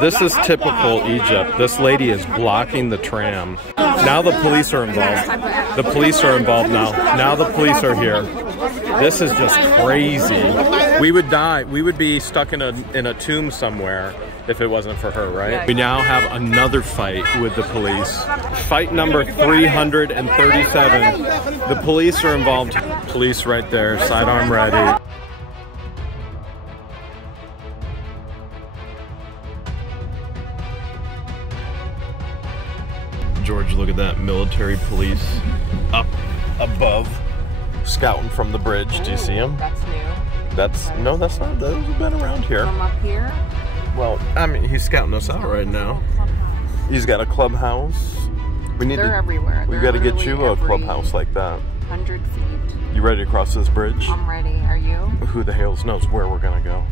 This is typical Egypt. This lady is blocking the tram. Now the police are involved. The police are involved now. Now the police are here. This is just crazy. We would die. We would be stuck in a tomb somewhere if it wasn't for her, right? We now have another fight with the police. Fight number 337. The police are involved. Police right there, sidearm ready. George, look at that, military police up above, scouting from the bridge. Do you see him? That's new. No, that's not. Those have been around here. From up here? Well, I mean, he's scouting us out right now. He's got a clubhouse. They're everywhere. We've got to get you a clubhouse like that. 100 feet. You ready to cross this bridge? I'm ready. Are you? Who the hell knows where we're gonna go?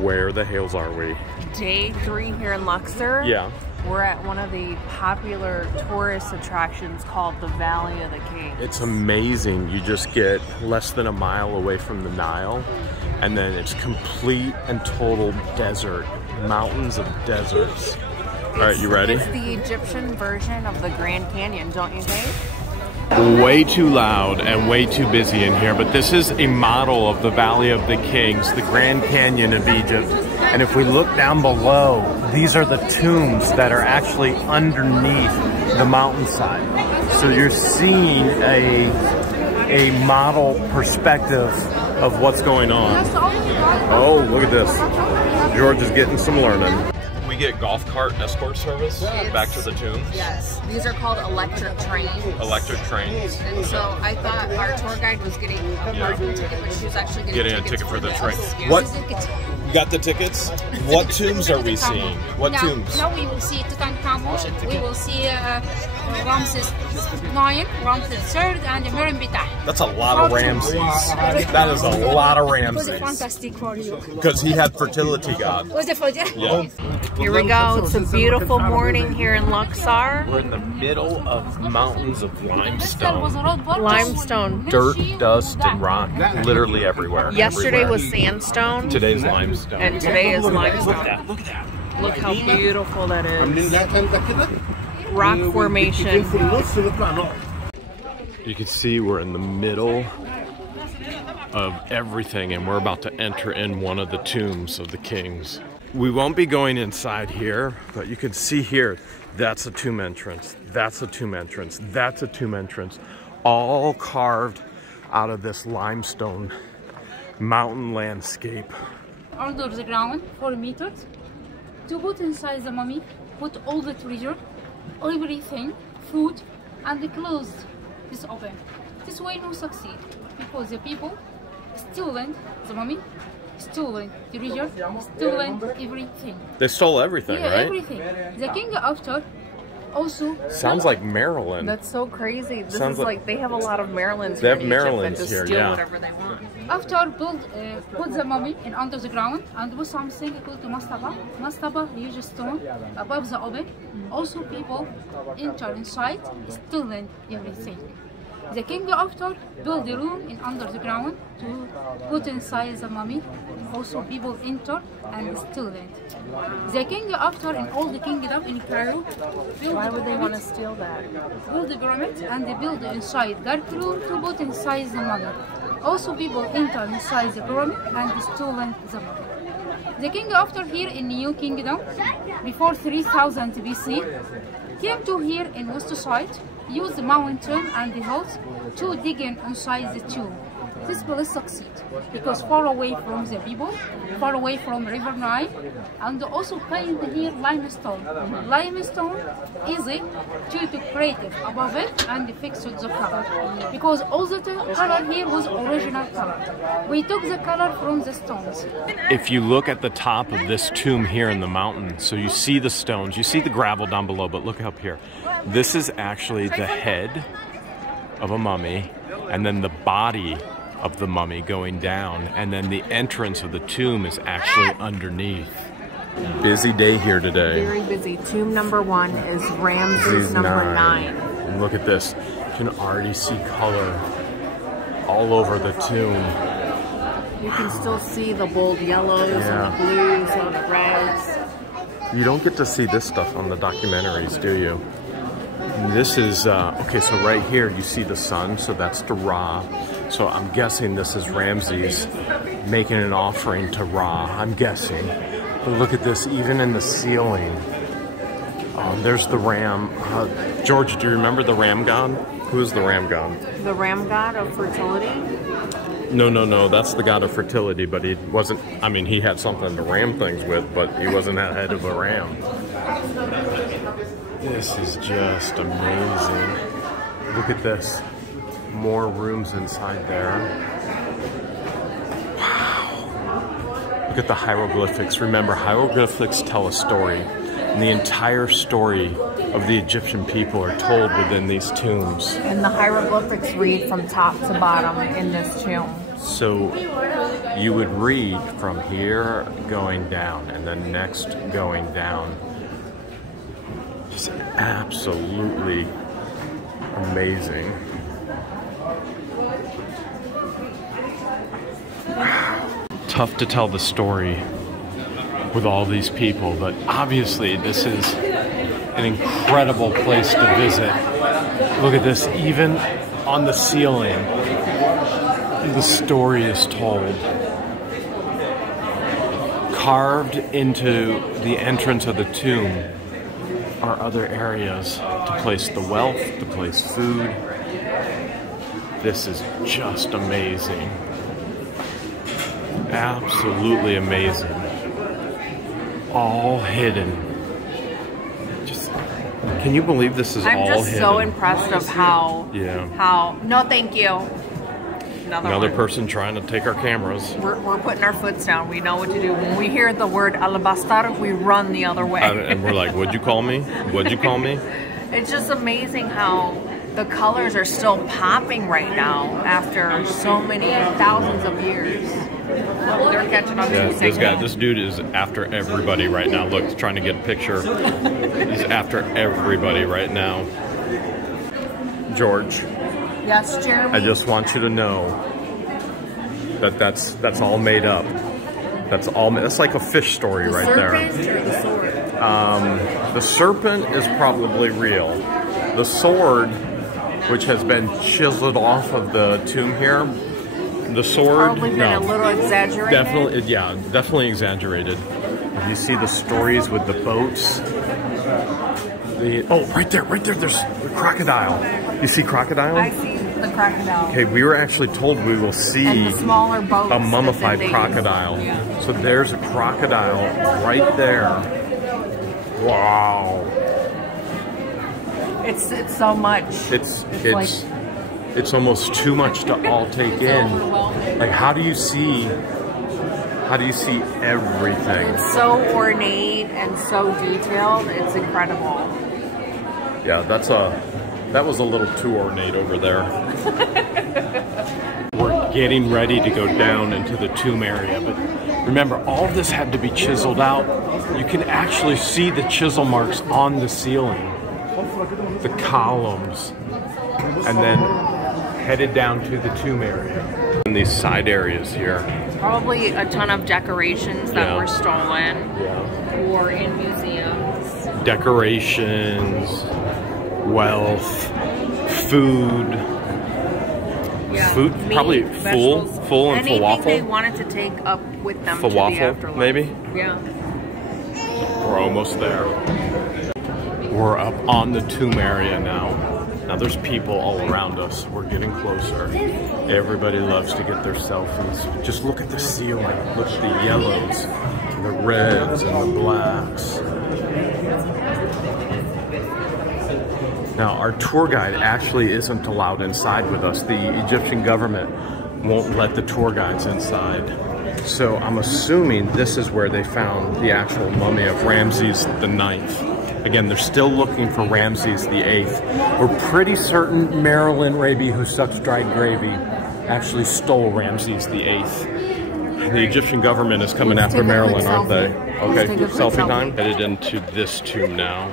Where the hells are we? Day 3 here in Luxor. Yeah. We're at one of the popular tourist attractions called the Valley of the Kings. It's amazing. You just get less than a mile away from the Nile, and then it's complete and total desert. Mountains of deserts. All right, you ready? It's the Egyptian version of the Grand Canyon, don't you think? Way too loud and way too busy in here, but this is a model of the Valley of the Kings, the Grand Canyon of Egypt. And if we look down below, these are the tombs that are actually underneath the mountainside. So you're seeing a model perspective of what's going on. Oh, look at this. George is getting some learning. We get golf cart escort service back to the tombs. Yes, these are called electric trains. Electric trains. And so I thought our tour guide was getting a parking ticket, but she was actually getting a ticket for the train. Yeah. What? You got the tickets? What tombs are we seeing? What tombs? Now we will see Tutankhamun, we will see Ramses IX, Ramses III, and Merenbita. That's a lot of Ramses. That is a lot of Ramses. It was fantastic for you. Because he had fertility god. Yeah. Here we go. It's a beautiful morning here in Luxor. We're in the middle of mountains of limestone. Limestone. Dirt, dust, and rock. Literally everywhere. Yesterday was sandstone. Today's limestone. And today is limestone. Look at that. Look how beautiful that is. Rock formation. You can see we're in the middle of everything, and we're about to enter in one of the tombs of the kings. We won't be going inside here, but you can see here, that's a tomb entrance, that's a tomb entrance, that's a tomb entrance, all carved out of this limestone mountain landscape. Under the ground, 4 meters. To put inside the mummy, put all the treasure, everything, food, and the clothes is open. This way no succeed, because the people stolen the mummy, stolen the treasure, stolen everything. They stole everything, yeah, right? Everything. The king after also. Sounds like Maryland. That's so crazy. This Sounds is like they have a lot of Marylands. They have here in Egypt Marylands that just here, steal yeah. whatever they want. After put the mummy in under the ground and put something called mastaba. Mastaba, huge stone above the oven. Also people enter inside, stolen everything. The king after build a room in under the ground to put inside the mummy. Also people enter and steal it. The king after in all the kingdom in Cairo. Why would they want to steal that? Build the pyramid and they build inside dark room to put inside the mummy. Also people enter inside the pyramid and stolen the mummy. The king after here in New Kingdom before 3000 BC came to here in west side, used the mountain and the hills to dig in inside the tomb. This will succeed because far away from the people, far away from River Nile, and also find here limestone. Limestone easy to create it above it and fix it the color because all the color here was original color. We took the color from the stones. If you look at the top of this tomb here in the mountain, so you see the stones, you see the gravel down below, but look up here. This is actually the head of a mummy, and then the body of the mummy going down, and then the entrance of the tomb is actually underneath. Busy day here today. Very busy. Tomb number 1 is Ramses number 9. And look at this. You can already see color all over the tomb. You can still see the bold yellows and the blues and the reds. You don't get to see this stuff on the documentaries, do you? This is, okay, so right here you see the sun, so that's the Ra. So I'm guessing this is Ramses making an offering to Ra, I'm guessing. But look at this, even in the ceiling. There's the ram. George, do you remember the ram god? Who is the ram god? The ram god of fertility? No, that's the god of fertility, but he wasn't, I mean, he had something to ram things with, but he wasn't that head of a ram. This is just amazing. Look at this. More rooms inside there. Wow. Look at the hieroglyphics. Remember, hieroglyphics tell a story. And the entire story of the Egyptian people are told within these tombs. And the hieroglyphics read from top to bottom in this tomb. So you would read from here going down and then next going down. It's absolutely amazing. Wow. Tough to tell the story with all these people, but obviously this is an incredible place to visit. Look at this, even on the ceiling, the story is told. Carved into the entrance of the tomb are other areas to place the wealth, to place food. This is just amazing. Absolutely amazing. All hidden. Just, can you believe this is all hidden? I'm just so impressed of how, no thank you. Another person trying to take our cameras. We're putting our foots down. We know what to do. When we hear the word alabaster, we run the other way. And we're like, what'd you call me? What'd you call me? It's just amazing how the colors are still popping right now after so many thousands of years. Oh, they're catching on to this dude is after everybody right now. Look, he's trying to get a picture. He's after everybody right now. George. Yes, Jeremy. I just want you to know that that's all made up. That's like a fish story right there. The sword? The serpent is probably real. The sword, which has been chiseled off of the tomb here, the sword, probably been a little exaggerated. Definitely exaggerated. You see the stories with the boats. Right there, there's the crocodile. You see crocodile? I see the crocodile. Okay, we were actually told we will see and the smaller boats a mummified crocodile. Yeah. So there's a crocodile right there. Wow. It's so much. It's almost too much to all take in. Like, how do you see everything? It's so ornate and so detailed. It's incredible. Yeah, that was a little too ornate over there. We're getting ready to go down into the tomb area, but remember, all of this had to be chiseled out. You can actually see the chisel marks on the ceiling, the columns, and then headed down to the tomb area. In these side areas here. Probably a ton of decorations that were stolen or in museums. Decorations, wealth, food. Yeah. Food, Meat, probably vegetables, full and anything falafel. they wanted to take up with them to the afterlife. Maybe? Yeah. We're almost there. We're up on the tomb area now. Now there's people all around us. We're getting closer. Everybody loves to get their selfies. Just look at the ceiling. Look at the yellows, the reds, and the blacks. Now our tour guide actually isn't allowed inside with us. The Egyptian government won't let the tour guides inside. So I'm assuming this is where they found the actual mummy of Ramses IX. Again, they're still looking for Ramses VIII. We're pretty certain Marilyn Raby, who sucks dried gravy, actually stole Ramses VIII. The Egyptian government is coming after Marilyn, aren't they? Okay, selfie time. Headed into this tomb now.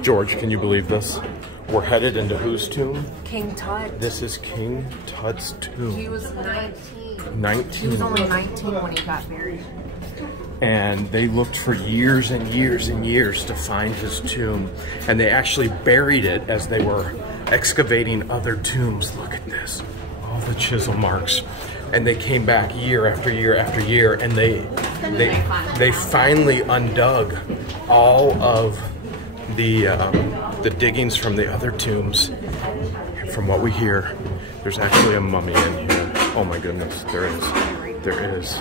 George, can you believe this? We're headed into whose tomb? King Tut. This is King Tut's tomb. He was 19. 19. He was only 19 when he got married. And they looked for years and years and years to find his tomb. And they actually buried it as they were excavating other tombs. Look at this, all the chisel marks. And they came back year after year after year, and they finally undug all of the diggings from the other tombs. And from what we hear, there's actually a mummy in here. Oh my goodness, there is. There is.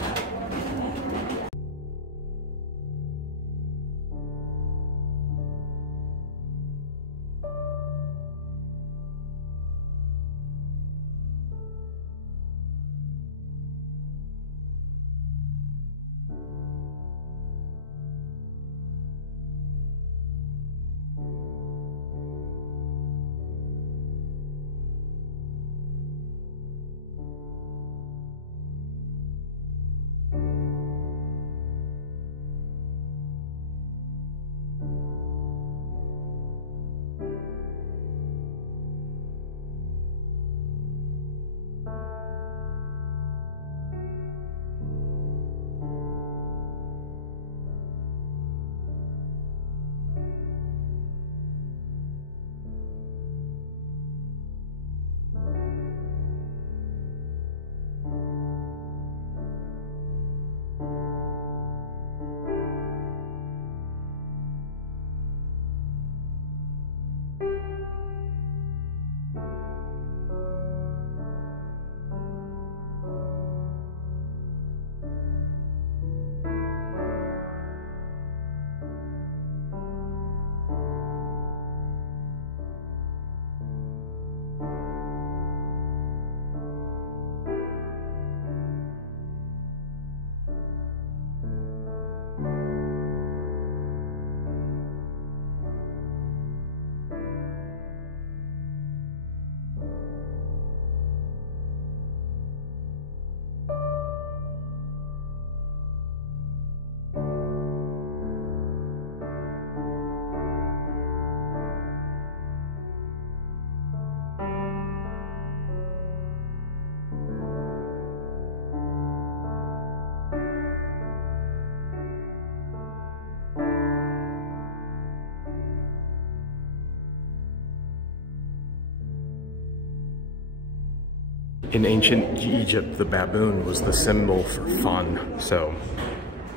In ancient Egypt, the baboon was the symbol for fun. So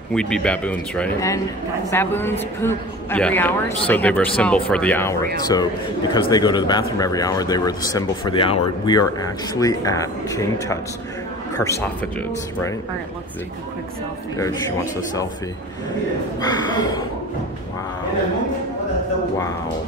we'd be baboons, right? And baboons poop every hour. So they were a symbol for the hour. So because they go to the bathroom every hour, they were the symbol for the hour. We are actually at King Tut's sarcophagus, right? All right, let's take a quick selfie. She wants a selfie. Wow. Wow.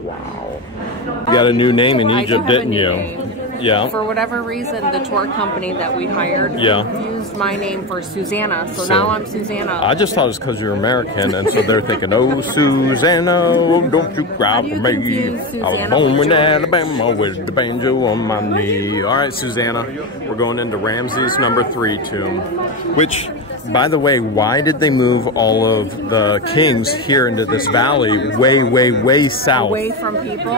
Wow. You got a new name in Egypt, didn't you? Name. Yeah. For whatever reason, the tour company that we hired used my name for Susanna, so now I'm Susanna. I just thought it was because you're American, and so they're thinking, oh, Susanna, oh, don't you cry for me. I was born in Alabama with the banjo on my knee. All right, Susanna, we're going into Ramses #3 tomb, which, by the way, why did they move all of the kings here into this valley way south? Away from people?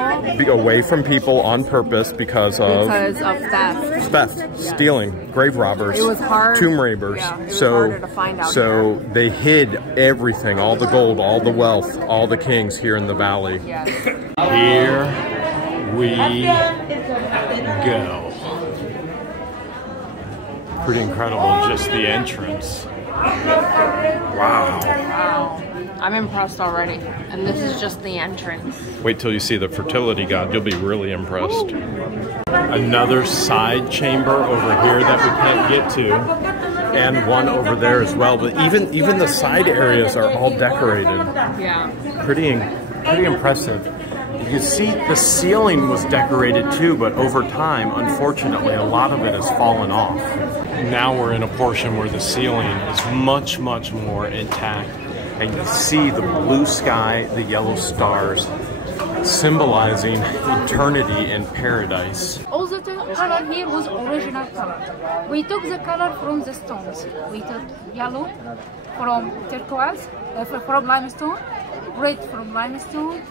Away from people on purpose because of theft. Theft, stealing, grave robbers, it was hard, tomb raiders. Yeah, it was harder to find out here. They hid everything, all the gold, all the wealth, all the kings here in the valley. Yes. Here we go. Pretty incredible, just the entrance. Wow. I'm impressed already, and this is just the entrance. Wait till you see the fertility god, you'll be really impressed. Another side chamber over here that we can't get to, and one over there as well. But even the side areas are all decorated. Yeah. Pretty impressive. You see the ceiling was decorated too, but over time, unfortunately, a lot of it has fallen off. Now we're in a portion where the ceiling is much more intact. And you see the blue sky, the yellow stars, symbolizing eternity in paradise. All the color here was original color. We took the color from the stones. We took yellow from turquoise, from limestone, red from limestone,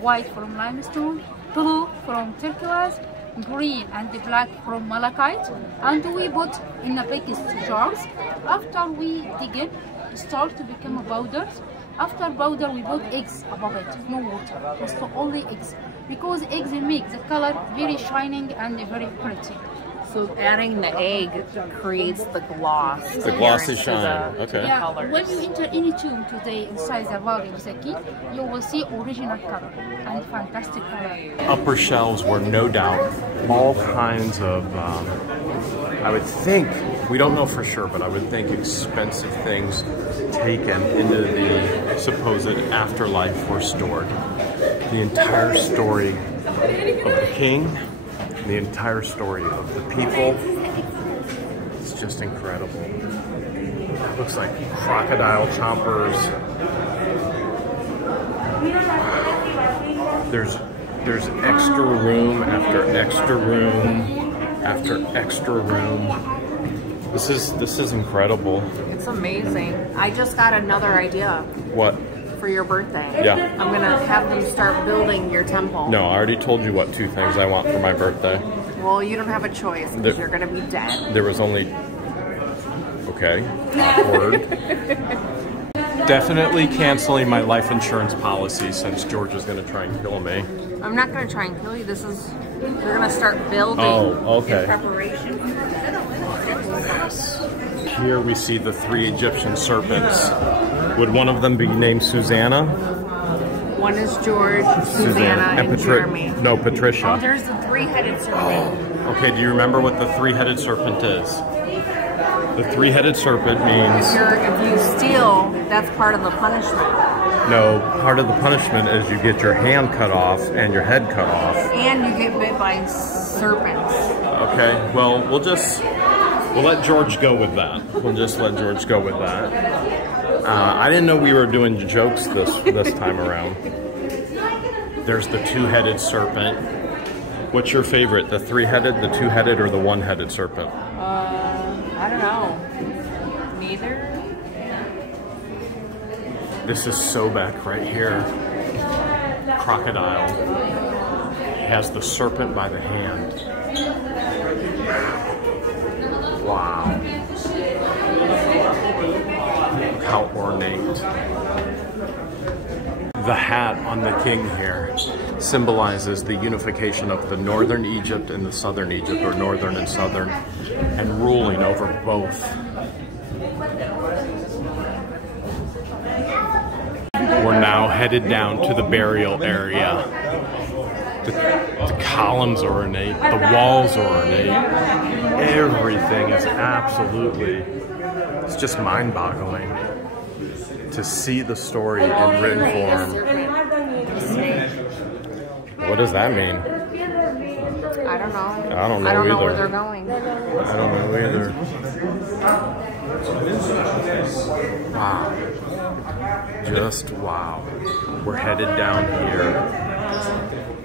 white from limestone, blue from turquoise, green and the black from malachite, and we put in a big jars. After we dig it, start to become powders. After powder, we put eggs above it, no water, just only eggs, because eggs make the color very shining and very pretty. So adding the egg creates the gloss. The glossy shine. Okay. Yeah, colors. when you enter any tomb today inside the Valley of the King, you will see original color and fantastic color. Upper shelves were no doubt all kinds of, I would think, we don't know for sure, but I would think expensive things taken into the supposed afterlife were stored. The entire story of the king, the entire story of the people, it's just incredible. It looks like crocodile chompers. There's extra room after extra room after extra room. This is incredible. It's amazing. I just got another idea. What? For your birthday. Yeah. I'm gonna have them start building your temple. No, I already told you what 2 things I want for my birthday. Well, you don't have a choice because you're gonna be dead. There was only... Okay. Awkward. Definitely canceling my life insurance policy since George is gonna try and kill me. I'm not gonna try and kill you. This is... You're gonna start building okay. in preparation. Here we see the 3 Egyptian serpents. Would one of them be named Susanna? One is George, Susanna, and Jeremy. No, Patricia. Oh, there's the 3-headed serpent. Okay, do you remember what the 3-headed serpent is? The 3-headed serpent means... If you steal, that's part of the punishment. No, part of the punishment is you get your hand cut off and your head cut off. And you get bit by serpents. Okay, well, we'll let George go with that. We'll just let George go with that. I didn't know we were doing jokes this time around. There's the 2-headed serpent. What's your favorite? The 3-headed, the 2-headed, or the 1-headed serpent? I don't know. Neither. This is Sobek right here. Crocodile. He has the serpent by the hand. Wow. Look how ornate. The hat on the king here symbolizes the unification of the northern Egypt and the southern Egypt, or northern and southern, and ruling over both. We're now headed down to the burial area. The columns are ornate, the walls are ornate. Everything is absolutely, it's just mind-boggling to see the story in written form. What does that mean? I don't know. I don't know I don't know either. where they're going. I don't know either. Wow. Just wow. We're headed down here.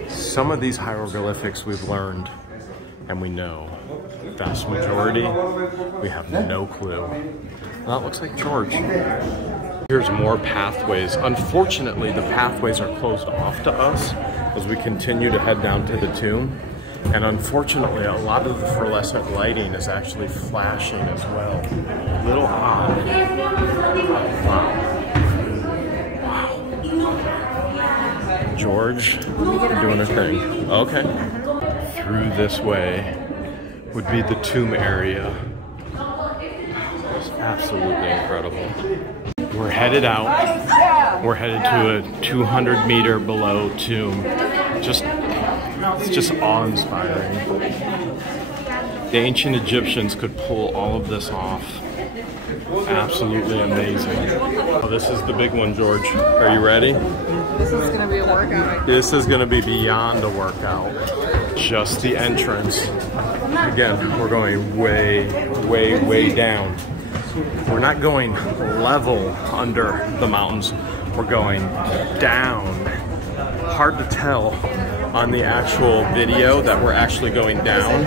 Some of these hieroglyphics we've learned and we know. Vast majority, we have no clue. That looks like George. Here's more pathways. Unfortunately, the pathways are closed off to us as we continue to head down to the tomb. And unfortunately, a lot of the fluorescent lighting is actually flashing as well. A little odd. Wow. Wow. George doing a thing. Okay. Through this way would be the tomb area. It's absolutely incredible. We're headed out. We're headed to a 200-meter below tomb. It's just awe-inspiring. The ancient Egyptians could pull all of this off. Absolutely amazing. Oh, this is the big one, George. Are you ready? This is going to be a workout. This is going to be beyond a workout. Just the entrance. Again, we're going way, way, way down. We're not going level under the mountains. We're going down. Hard to tell on the actual video that we're actually going down,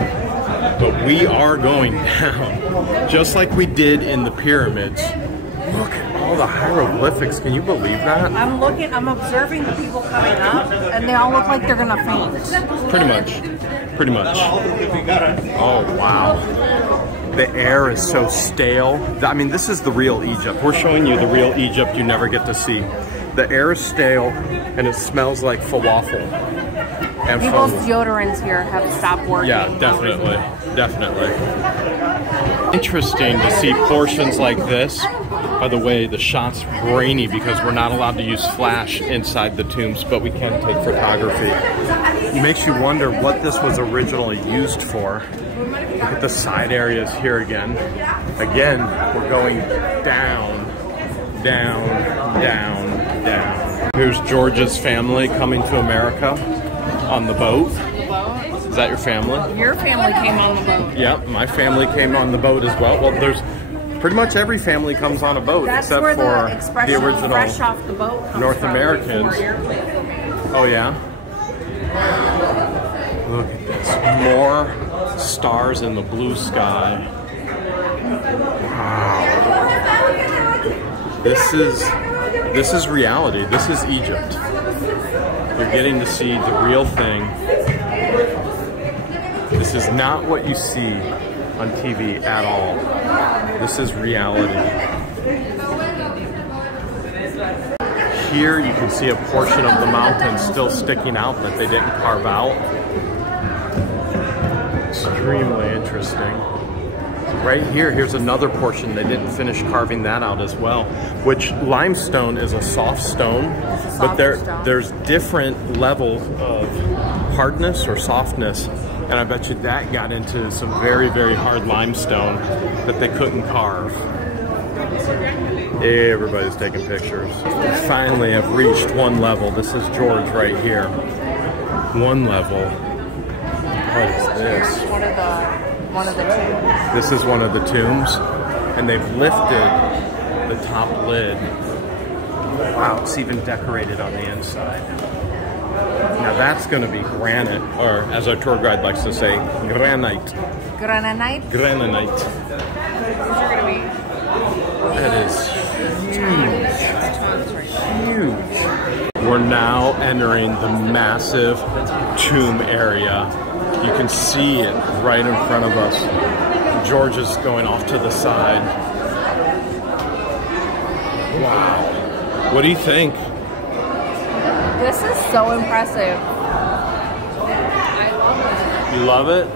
but we are going down. Just like we did in the pyramids. Look at all the hieroglyphics. Can you believe that? I'm observing the people coming up, and they all look like they're gonna faint. Pretty much. Pretty much. Oh, wow. The air is so stale. I mean, this is the real Egypt. We're showing you the real Egypt you never get to see. The air is stale, and it smells like falafel. And people's deodorants here have stopped working. Yeah, definitely. Definitely. Interesting to see portions like this. By the way, the shot's grainy because we're not allowed to use flash inside the tombs, but we can take photography. It makes you wonder what this was originally used for. Look at the side areas here again. Again, we're going down, down, down, down. Here's George's family coming to America on the boat. Is that your family? Your family came on the boat. Yep, my family came on the boat as well. Well, there's pretty much every family comes on a boat. That's except where for the original fresh off the boat North Americans. Oh yeah? Look at this. More stars in the blue sky. Wow. This is reality. This is Egypt. You're getting to see the real thing. This is not what you see on TV at all. This is reality. Here you can see a portion of the mountain still sticking out that they didn't carve out. Extremely interesting. Right here, here's another portion. They didn't finish carving that out as well, which limestone is a soft stone, but there's different levels of hardness or softness. And I bet you that got into some very, very hard limestone that they couldn't carve. Everybody's taking pictures. We finally have reached one level. This is George right here. One level. What is this? One of the tombs. This is one of the tombs, and they've lifted the top lid. Wow, it's even decorated on the inside. Now that's going to be granite, or as our tour guide likes to say, granite. Granite? Granite. These are going to be... That is huge. We're now entering the massive tomb area. You can see it right in front of us. George is going off to the side. Wow. What do you think? This is so impressive. You love it?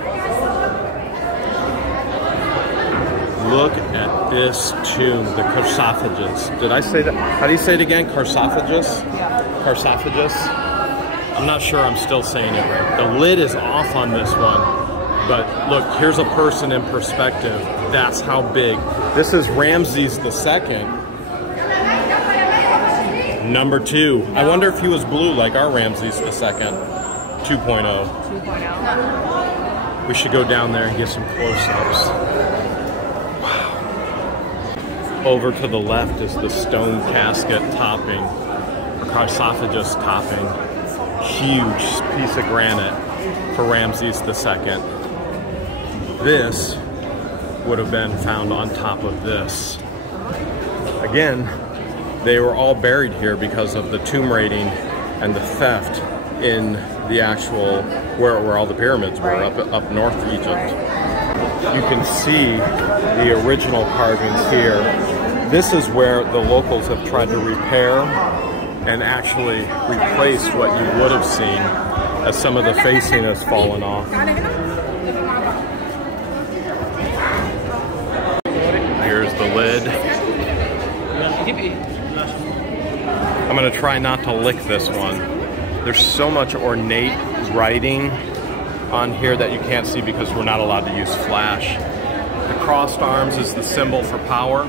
Look at this tomb, the sarcophagus. Did I say that? How do you say it again? Sarcophagus? Yeah. Sarcophagus? I'm not sure I'm still saying it right. The lid is off on this one. But look, here's a person in perspective. That's how big. This is Ramses II. Number 2. I wonder if he was blue like our Ramses II. 2.0. 2.0. We should go down there and get some close-ups. Wow. Over to the left is the stone casket topping, or sarcophagus topping. Huge piece of granite for Ramses II. This would have been found on top of this. Again, they were all buried here because of the tomb raiding and the theft in the actual, where all the pyramids were, up north Egypt. You can see the original carvings here. This is where the locals have tried to repair and actually replace what you would have seen as some of the facing has fallen off. Here's the lid. I'm going to try not to lick this one. There's so much ornate writing on here that you can't see because we're not allowed to use flash. The crossed arms is the symbol for power.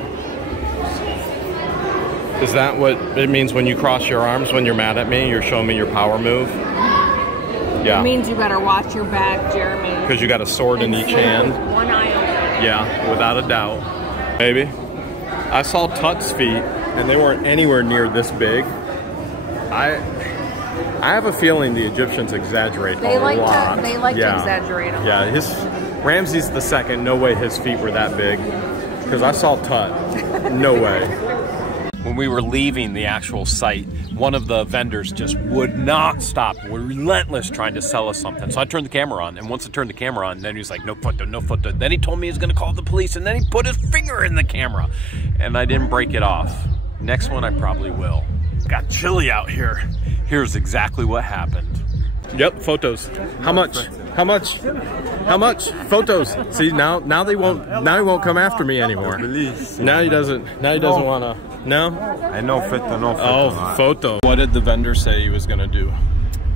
Is that what it means when you cross your arms when you're mad at me? You're showing me your power move? Yeah. It means you better watch your back, Jeremy. Because you got a sword in each hand. One eye open. Yeah, without a doubt. Maybe. I saw Tuts' feet, and they weren't anywhere near this big. I have a feeling the Egyptians exaggerate a lot. They like to exaggerate them. Yeah, Ramses II, no way his feet were that big. Because I saw Tut. No way. when we were leaving the actual site, one of the vendors just would not stop. We're relentless trying to sell us something. So I turned the camera on, and once I turned the camera on, then he was like, no photo, no photo. Then he told me he was gonna call the police, and then he put his finger in the camera, and I didn't break it off. Next one I probably will. Got chilly out here. Here's exactly what happened. Yep, photos. How much? How much? How much? Photos. See, now he won't come after me anymore. Now he doesn't wanna. No? I know photo, no photo. Oh, photo. What did the vendor say he was gonna do?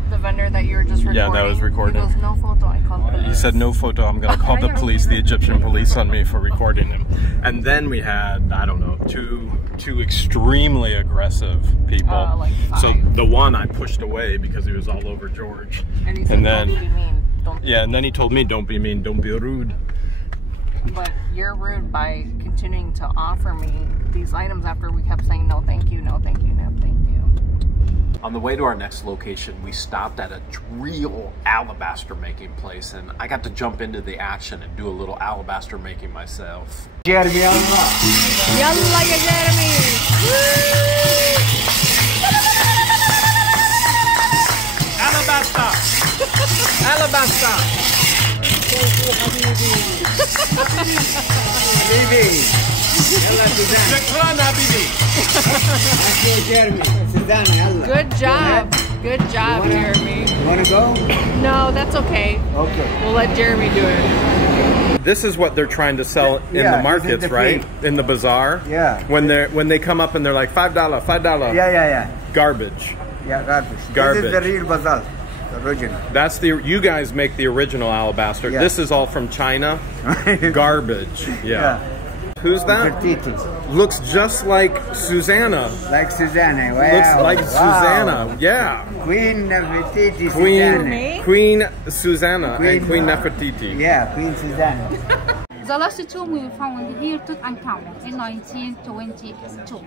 The vendor that you were just recording? Yeah, that was recording. He goes, no photo, I called the police. He said, no photo, I'm gonna call the police, the Egyptian police on me for recording him. And then we had, I don't know, two extremely aggressive people. Like so the one I pushed away because he was all over George. And he said, don't be mean. Yeah, and then he told me, don't be mean, don't be rude. But you're rude by continuing to offer me these items after we kept saying, no thank you, no thank you, no thank you. On the way to our next location, we stopped at a real alabaster making place, and I got to jump into the action and do a little alabaster making myself. Jeremy, Yalla ya Jeremy! Alabaster! Alabaster! Good job. Good job, Jeremy. You wanna go? No, that's okay. Okay. We'll let Jeremy do it. This is what they're trying to sell in the markets, right? In the bazaar. Yeah. When they come up and they're like $5, $5. Yeah. Garbage. Yeah, garbage. Garbage. This is the real bazaar. The original. That's you guys make the original alabaster. Yeah. This is all from China. Garbage. Yeah. Who's that? Nefertiti. Looks just like Susanna. Like Susanna. Wow. Looks like Wow. Susanna. Yeah. Queen Nefertiti. Susanna. Queen Susanna and Queen uh, Nefertiti. Yeah, Queen Susanna. The last tomb we found here, Tutankhamun, in 1922.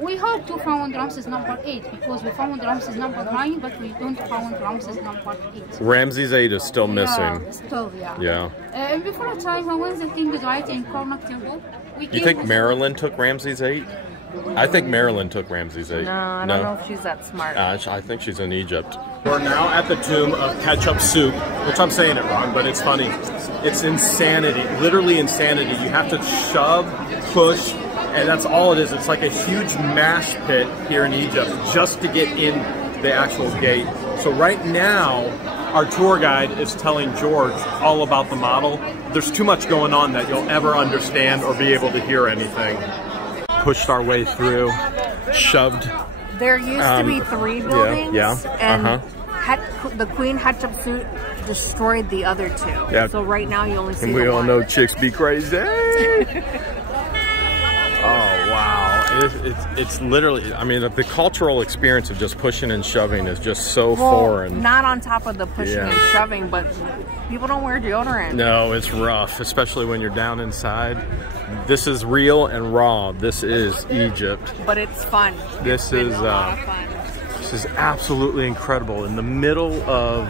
We hope to find Ramses number 8 because we found Ramses number 9, but we don't find Ramses number 8. Ramses 8 is still missing. Yeah, still, yeah. Yeah. And before a time, when the king died in Karnak temple, we You think Marilyn took Ramses 8? I think Marilyn took Ramses 8. No, I don't know if she's that smart. I think she's in Egypt. We're now at the tomb of Hatshepsut, which I'm saying it wrong, but it's funny. It's insanity, literally insanity. You have to shove, push, and that's all it is. It's like a huge mash pit here in Egypt just to get in the actual gate. So right now, our tour guide is telling George all about the model. There's too much going on that you'll ever understand or be able to hear anything. Pushed our way through, shoved. There used to be 3 buildings, and the Queen Hatshepsut destroyed the other 2. Yeah. So right now you only see and the we all one. know chicks be crazy. Oh wow, it's literally, I mean, the cultural experience of just pushing and shoving is just so foreign. Not on top of the pushing and shoving, but people don't wear deodorant. No, it's rough, especially when you're down inside. This is real and raw. This is Egypt. But it's fun. This is a lot of fun. This is absolutely incredible. In the middle of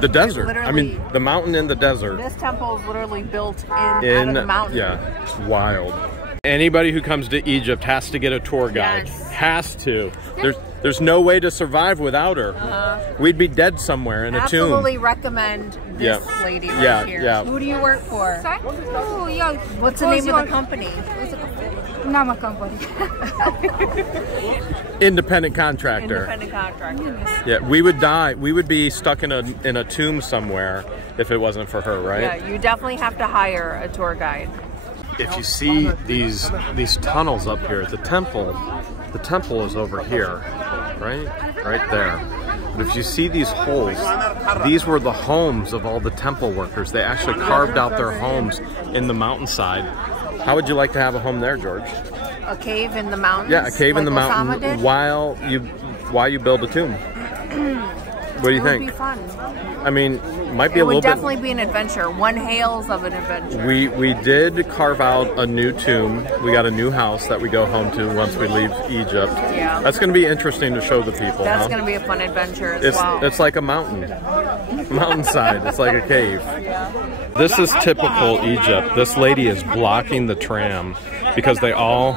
the desert. I mean, the mountain in the desert. This temple is literally built out of the mountain. Yeah, it's wild. Anybody who comes to Egypt has to get a tour guide. Yes. Has to. There's no way to survive without her. We'd be dead somewhere in a tomb. Absolutely recommend this lady right here. Yeah. Who do you work for? Oh, yeah. What's the name of the company? Nama company. Independent contractor. Independent contractor. Yeah, we would die. We would be stuck in a tomb somewhere if it wasn't for her, right? Yeah, you definitely have to hire a tour guide. If you see these tunnels up here, the temple is over here, right there. But if you see these holes, these were the homes of all the temple workers. They actually carved out their homes in the mountainside. How would you like to have a home there, George? A cave in the mountains? Yeah, a cave in the Osama mountain did? while you build a tomb. What do you It would think? be fun. I mean, might be It a little would bit. definitely be an adventure. One hails of an adventure. We did carve out a new tomb. We got a new house that we go home to once we leave Egypt. Yeah. That's going to be interesting to show the people. That's huh? going to be a fun adventure as well. It's like a mountainside. It's like a cave. This is typical Egypt. This lady is blocking the tram because they all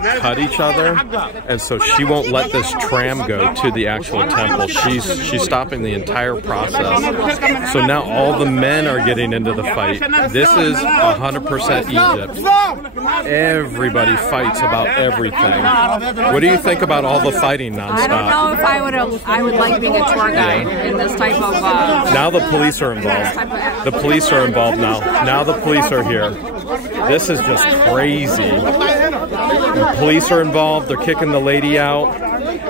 cut each other, and so she won't let this tram go to the actual temple. She's stopping the entire process. So now all the men are getting into the fight. This is 100% Egypt. Everybody fights about everything. What do you think about all the fighting nonstop? I don't know if I would like being a tour guide in this type of. Now the police are involved. The police are involved now. Now the police are here. This is just crazy. The police are involved. They're kicking the lady out.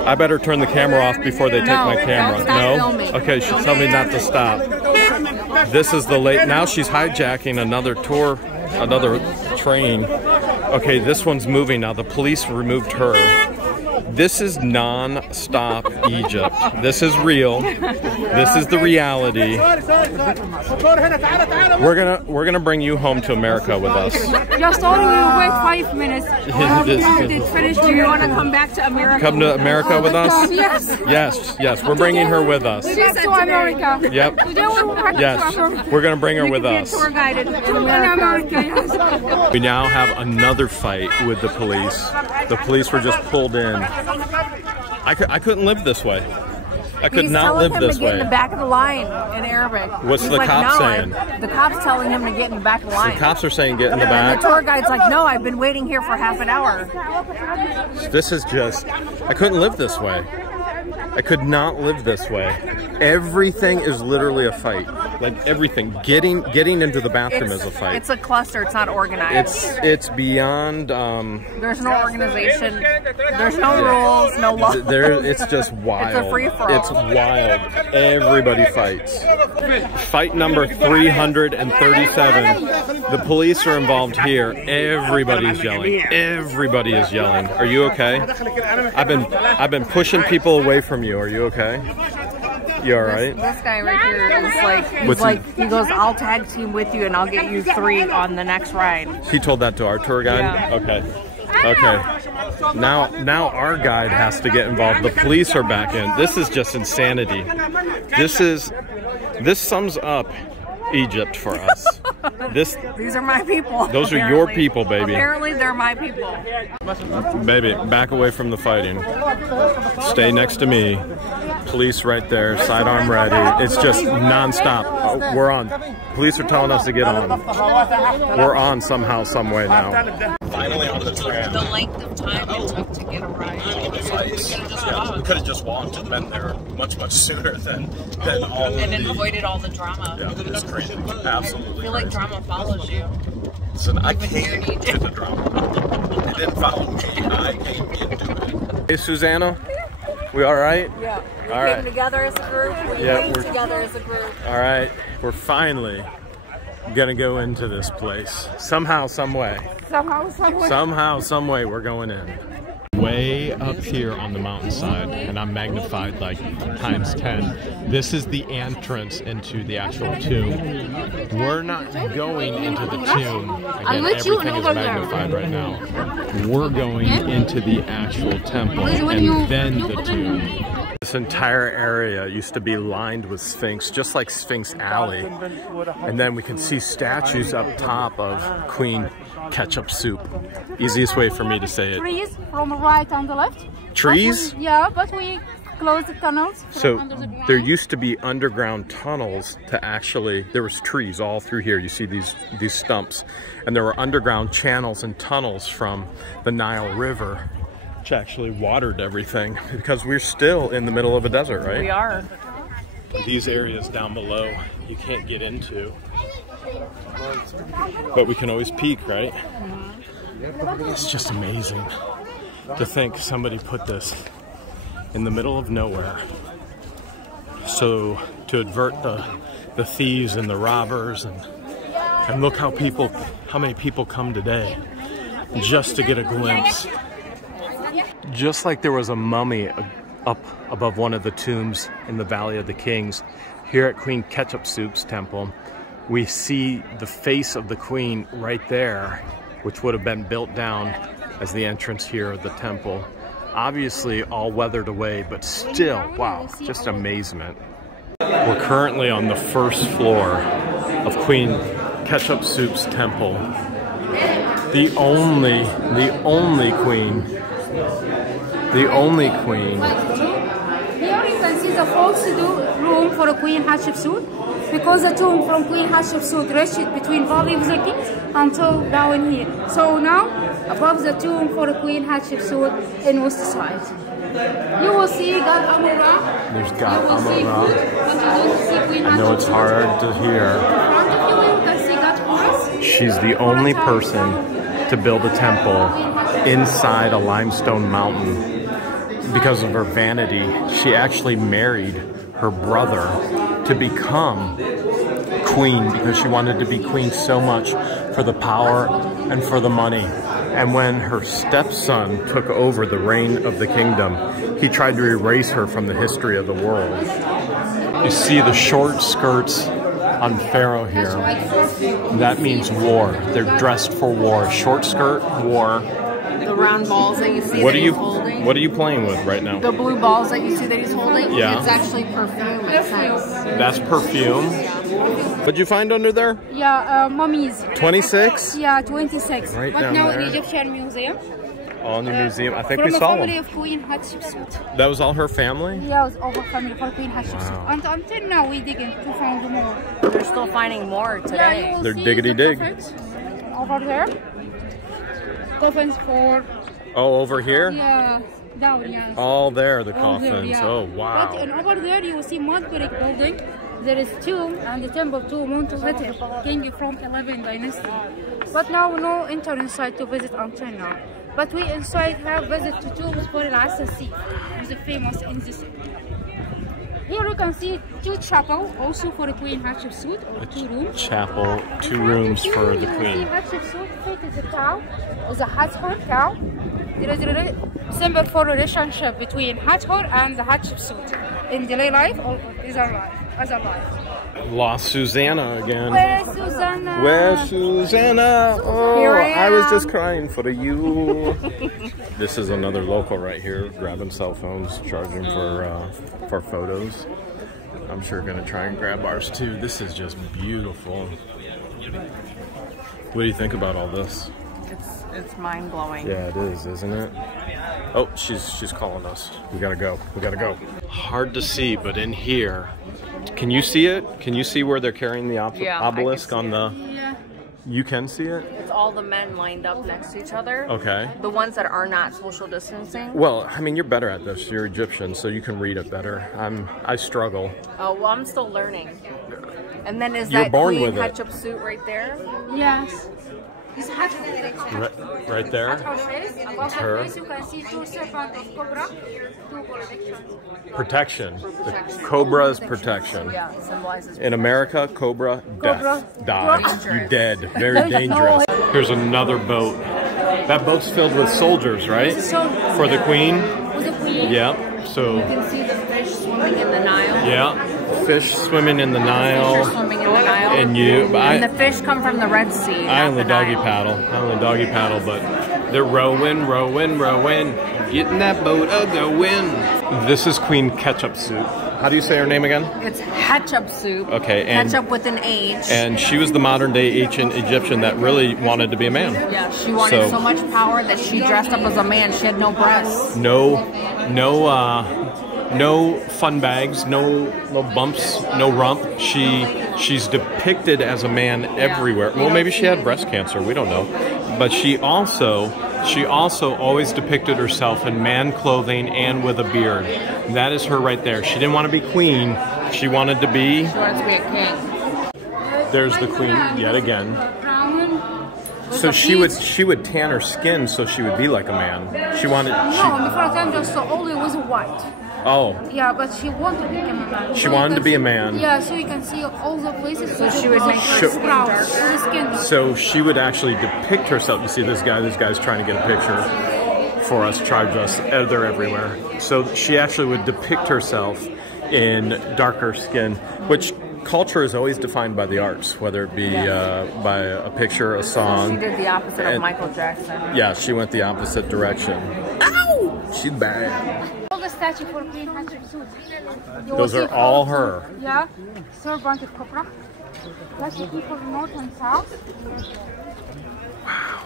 I better turn the camera off before they take my camera. No? Okay, she told me not to stop. This is the late. Now she's hijacking another tour, another train. Okay, this one's moving now. The police removed her. This is non-stop Egypt. This is real. This is the reality. We're gonna bring you home to America with us. Just only wait 5 minutes. Do you want to come back to America? Come to America with us? Yes. Yes. We're bringing her with us. Back to America. Yep. Today we're back to Yes. America. We're gonna bring her with us. Tour guided in In America. America, yes. We now have another fight with the police. The police were just pulled in. I couldn't live this way. I could He's not telling live him this to get in way. the back of the line in Arabic. What's He's the like, cop no, saying? The cop's telling him to get in the back of the line. The cops are saying get in the And back. the tour guide's like, no, I've been waiting here for half an hour. This is just, I couldn't live this way. I could not live this way. Everything is literally a fight. Like everything. Getting into the bathroom is a fight. It's a cluster. It's not organized. It's beyond. There's no organization. There's no rules. No law. It's just wild. It's a free-for-all. It's wild. Everybody fights. Fight number 337. The police are involved here. Everybody's yelling. Everybody is yelling. Are you okay? I've been pushing people away from you. Are you okay? You all right? This guy right here is like, he goes, I'll tag team with you and I'll get you 3 on the next ride. He told that to our tour guide? Yeah. Okay. Now our guide has to get involved. The police are back in. This is just insanity. This sums up Egypt for us. These are my people. Those are your people, baby. Apparently they're my people. Baby, back away from the fighting. Stay next to me. Police right there, sidearm ready. It's just non-stop. We're on. Police are telling us to get on. We're on somehow, some way now. Finally on the tram. The length of time it took to get a ride. We could have just walked and been there much sooner than all. And avoided all the drama. Yeah, it's crazy. Absolutely. I feel like drama follows you. Listen, I came into the drama. It didn't follow me. I came into it. Hey, Susanna, we all right? Yeah. We all right. came together as a group. We're together as a group. All right. We're finally gonna go into this place somehow, some way. Somehow, some way, we're going in. Way up here on the mountainside, and I'm magnified like times 10. This is the entrance into the actual tomb. We're not going into the tomb. Again, everything is magnified right now. We're going into the actual temple and then the tomb. This entire area used to be lined with Sphinx, just like Sphinx Alley. And then we can see statues up top of Queen Hatshepsut. Easiest way for me to say it. Trees from the right and the left. Trees? But we close the tunnels. So there used to be underground tunnels to actually, there was trees all through here. You see these stumps. And there were underground channels and tunnels from the Nile River, which actually watered everything, because we're still in the middle of a desert, right? We are. These areas down below you can't get into, but we can always peek, right? It's just amazing to think somebody put this in the middle of nowhere, so to avert the thieves and the robbers, and look how many people come today just to get a glimpse. Just like there was a mummy up above one of the tombs in the Valley of the Kings. Here at Queen Hatshepsut's temple, we see the face of the queen right there, which would have been built down as the entrance here of the temple. Obviously all weathered away, but still, wow, just amazement. We're currently on the first floor of Queen Hatshepsut's temple. The only queen. Here you can see the false room for Queen Hatshepsut, because the tomb from Queen Hatshepsut reached between Valley of the Kings until down here. So now, above the tomb for Queen Hatshepsut in west side. You will see God Amon-Ra. There's God You will see Amon-Ra. food, but you don't see Queen I know it's Hatshepsut. hard to hear. In front of you can see God Horus. She's the only person to build a temple inside a limestone mountain. Because of her vanity, she actually married her brother to become queen, because she wanted to be queen so much for the power and for the money. And when her stepson took over the reign of the kingdom, he tried to erase her from the history of the world. You see the short skirts on Pharaoh here. That means war. They're dressed for war. Short skirt, war. The round balls that you see What that are you he's holding. What are you playing with right now? The blue balls that you see that he's holding. Yeah. It's actually perfume. It says. That's perfume. What'd you find under there? Yeah, mummies. 26? Yeah, 26. Right but down now there. in Egyptian museum. All in the museum. I think From we the saw family them. of Queen Hatshepsut. That was all her family? Yeah, it was over family for Queen Hatshepsut. Wow. And until now we digging to find more. They're still finding more Yeah, today. you will They're see diggity the dig. coffins over there. Coffins for, Oh, over here? yeah, down, yeah. All there, the Over there, coffins. yeah. Oh, But wow. and over there you will see mud brick building. There is tomb and the temple to Montuhotep, king from 11 dynasty. But now no enter inside to visit until now. But we inside have visit to tombs for Al-Assasi, who's famous in this. Here you can see two chapel also for Queen Hatshepsut, or 2 rooms. Chapel, 2 rooms for the You will see queen. Hatshepsut fit the cow, is a Hathor cow. There is a symbol for relationship between Hathor and the Hatshepsut in daily life or other life. Lost Susanna again. Where's Susanna? Where's Susanna? Oh, Here I I was am. just crying for you. This is another local right here, grabbing cell phones, charging for photos. I'm sure gonna try and grab ours too. This is just beautiful. What do you think about all this? It's mind blowing. Yeah, it is, isn't it? Oh, she's calling us. We gotta go. We gotta go. Hard to see, but in here, can you see it? Can you see where they're carrying the Yeah, I obelisk can see on the? Yeah. You can see it? It's all the men lined up next to each other. Okay. The ones that are not social distancing. Well, I mean, you're better at this. You're Egyptian, so you can read it better. I struggle. Oh, well, I'm still learning. And then is You're that born Queen with it. Hatshepsut right there? Yes. Right there. At her face, above Her. her face, you can see 2 serpents of cobra, 2 protections. Protection. The cobra is protection. Yeah, it symbolizes. In America, cobra, death. Cobra. Die. You dead. Very dangerous. Here's another boat. That boat's filled with soldiers, right? For the queen? With the queen. Yep. So, You can see the fish swimming in the Nile. yeah. Fish swimming in the Fish are Nile. swimming in the Nile. And you, And the fish come from the Red Sea. I not only the doggy Nile. paddle. I only doggy paddle, but they're rowing, getting that boat a-going. This is Queen Hatshepsut. How do you say her name again? It's Hatshepsut. Okay, and Ketchup with an H. and she was the modern day ancient Egyptian that really wanted to be a man. Yeah, she wanted So- so much power that she dressed up as a man. She had no breasts. No fun bags, no bumps, no rump. She's depicted as a man everywhere. Well, maybe she had breast cancer, we don't know. But she also always depicted herself in man clothing and with a beard. That is her right there. She didn't want to be queen. She wanted to be. She wanted to be a king. There's the queen yet again. So she would tan her skin so she would be like a man. She wanted. No, before time just only was white. Oh. Yeah, but she wanted to become a man. She So wanted you to can be a see- man. Yeah, so you can see all the places. So she would make her skin sprouts, darker. her skin. So she would actually depict herself. You see this guy's trying to get a picture. for us, charge us. They're everywhere. So she actually would depict herself in darker skin, which culture is always defined by the arts, whether it be by a picture, a song. She did the opposite of Michael Jackson. Yeah, she went the opposite direction. Ow! She's bad. All the statue for Queen Hatshepsut. Those are all her. Yeah, servant of Copra. That's the people north and south. Wow.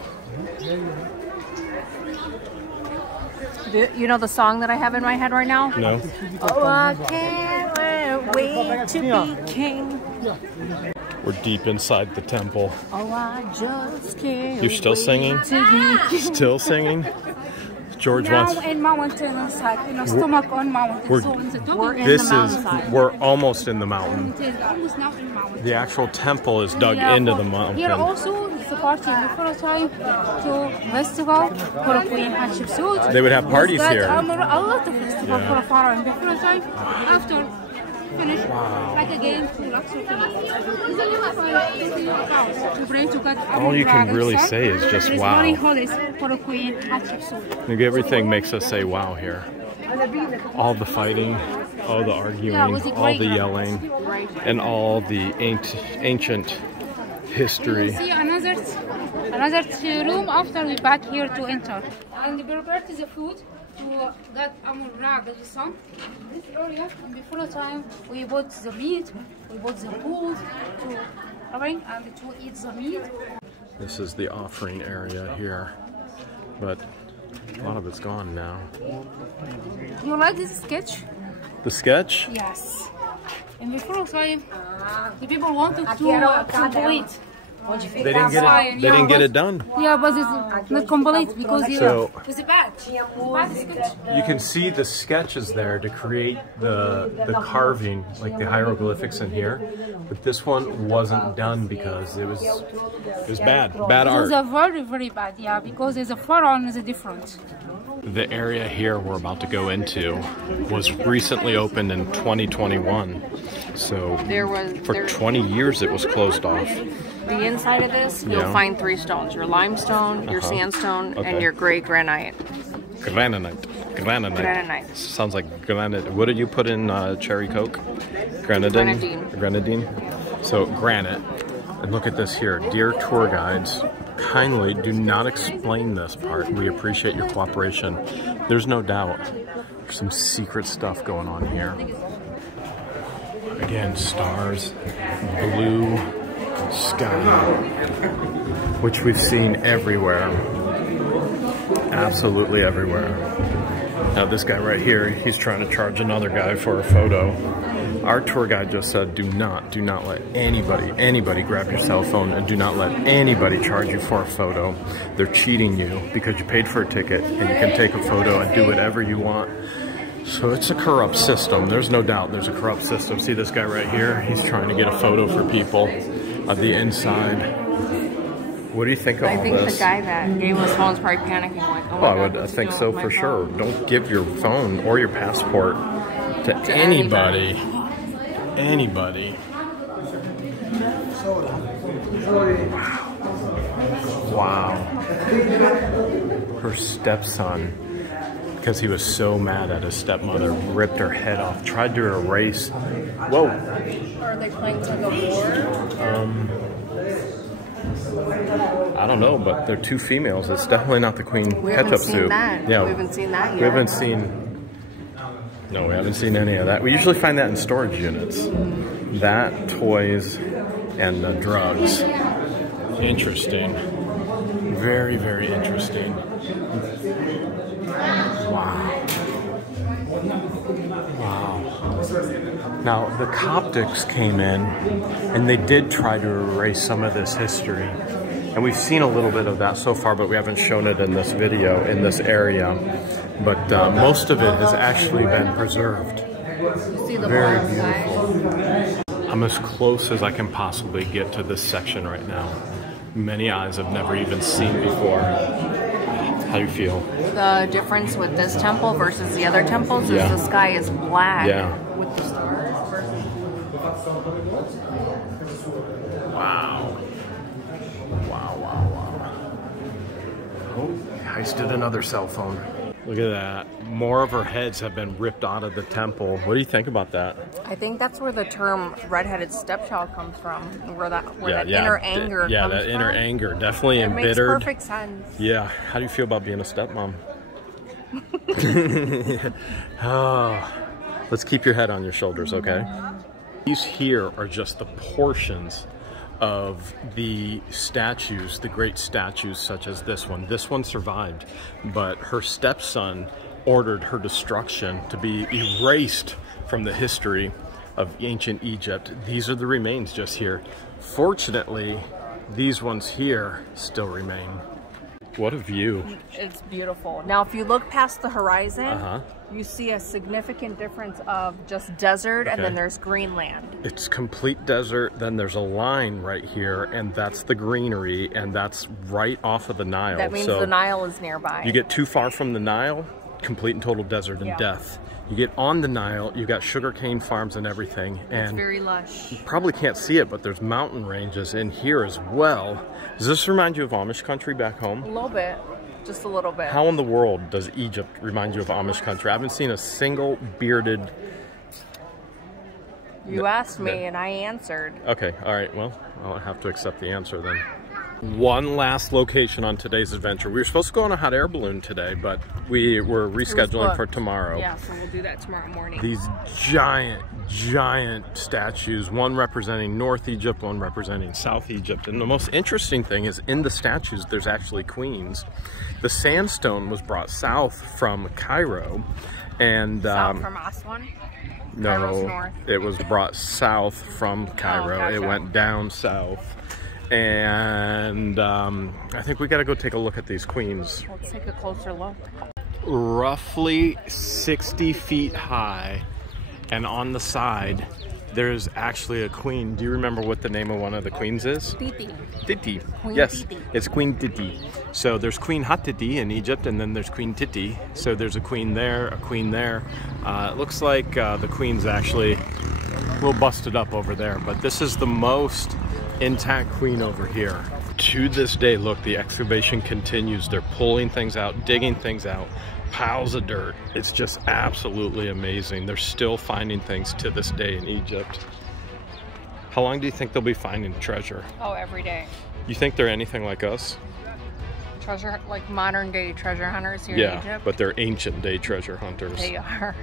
You know the song that I have in my head right now? No. Oh, I can't wait to be king. We're deep inside the temple. Oh, I just can't. You're still singing? Still singing? George wants. Now in mountain inside, in a stomach on mountain. We're- So in the top, we're in This the is, mountainside. we're almost in the mountain. it is almost now in mountain. The actual temple is dug Yeah, into for- the mountain. Here also is the party before a time to festival for Queen Hatshepsut. They would have parties We've got, here. a lot of festival Yeah. for a pharaoh and before a time. After finish, back again to Luxor to pray to God. All you can really say is just There wow. many holidays for Queen Hatshepsut. Like, everything makes us say wow here. All the fighting, all the arguing, Yeah, it was a all the great yelling, and all the ancient history. See another room after we back here to enter. And we prepared the food to get Amul Ra, the sun. This area, and before the time, we bought the meat, we bought the food to bring and to eat the meat. This is the offering area here, but a lot of it's gone now. You like this sketch? The sketch? Yes. And before the time, the people wanted to complete. They didn't get it. They didn't get it done. Yeah, but it's not complete because So- it's a bad. Bad sketch. You can see the sketches there to create the carving, like the hieroglyphics in here. But this one wasn't done because it was bad. Bad It was art. a very, very bad, yeah, because there's a pharaoh is a different. The area here we're about to go into was recently opened in 2021. So for 20 years it was closed off. The inside of this, you'll Yeah. find three stones: your limestone, your sandstone, Okay. and your gray granite. Granite. Granite. Sounds like granite. What did you put in Cherry Coke? Grenadine. Grenadine. So granite. And look at this here. Dear tour guides, kindly do not explain this part. We appreciate your cooperation. There's no doubt there's some secret stuff going on here. Again, stars, blue sky, which we've seen everywhere. Absolutely everywhere. Now this guy right here, he's trying to charge another guy for a photo. Our tour guide just said, do not let anybody grab your cell phone, and do not let anybody charge you for a photo. They're cheating you because you paid for a ticket and you can take a photo and do whatever you want. So it's a corrupt system. There's no doubt there's a corrupt system. See this guy right here? He's trying to get a photo for people of the inside. What do you think of all this? I think the guy that gave us phone's probably panicking, like, oh my Well, God, I what's think going so on with for my sure. phone? Don't give your phone or your passport to anybody. Anybody. Wow. Her stepson, because he was so mad at his stepmother, ripped her head off, tried to erase. Whoa. Are they playing tug of war? I don't know, but they're two females. It's definitely not the Queen We haven't Hatshepsut. seen that. Yeah, We haven't seen that yet. We haven't seen. No, we haven't seen any of that. We usually find that in storage units. That, toys, and drugs. Interesting. Very, very interesting. Wow. Wow. Now, the Coptics came in, and they did try to erase some of this history. And we've seen a little bit of that so far, but we haven't shown it in this video, in this area. But most of it has actually been preserved. See the Very ball inside? beautiful. I'm as close as I can possibly get to this section right now. Many eyes have never even seen before. How do you feel? The difference with this temple versus the other temples is the sky is black with the stars. Wow. Wow, wow, wow. Oh, I wasted another cell phone. Look at that. More of her heads have been ripped out of the temple. What do you think about that? I think that's where the term redheaded stepchild comes from. Where that inner anger comes from. Yeah, that inner anger. Definitely embittered. It makes perfect sense. Yeah. How do you feel about being a stepmom? Oh, let's keep your head on your shoulders, okay? These here are just the portions of the statues, the great statues such as this one. This one survived, but her stepson ordered her destruction to be erased from the history of ancient Egypt. These are the remains just here. Fortunately, these ones here still remain. What a view. It's beautiful. Now, if you look past the horizon, you see a significant difference of just desert, and then there's greenland. It's complete desert, then there's a line right here, and that's the greenery, and that's right off of the Nile. That means the Nile is nearby. You get too far from the Nile, complete and total desert and death. You get on the Nile, you got sugarcane farms and everything. And it's very lush. You probably can't see it, but there's mountain ranges in here as well. Does this remind you of Amish country back home? A little bit, just a little bit. How in the world does Egypt remind you of Amish country? I haven't seen a single bearded... You asked me and I answered. Okay, all right, well, I'll have to accept the answer then. One last location on today's adventure. We were supposed to go on a hot air balloon today, but we were rescheduling for tomorrow. Yeah, so we'll do that tomorrow morning. These giant, giant statues, one representing North Egypt, one representing South Egypt. And the most interesting thing is in the statues, there's actually queens. The sandstone was brought south from Cairo. And south from Aswan? No, it was brought south from Cairo. Gotcha. It went down south. And I think we got to go take a look at these queens. Let's take a closer look. Roughly 60 feet high, and on the side there's actually a queen. Do you remember what the name of one of the queens is? Titi. Titi. Queen Yes, Titi. it's Queen Titi. So there's Queen Hatshepsut in Egypt, and then there's Queen Titi. So there's a queen there, a queen there. It looks like the queen's actually a little busted up over there, but this is the most intact queen over here. To this day, look, the excavation continues. They're pulling things out, digging things out, piles of dirt. It's just absolutely amazing. They're still finding things to this day in Egypt. How long do you think they'll be finding treasure? Oh, every day. You think they're anything like us? Treasure, like modern day treasure hunters here in Egypt? Yeah, but they're ancient day treasure hunters. They are.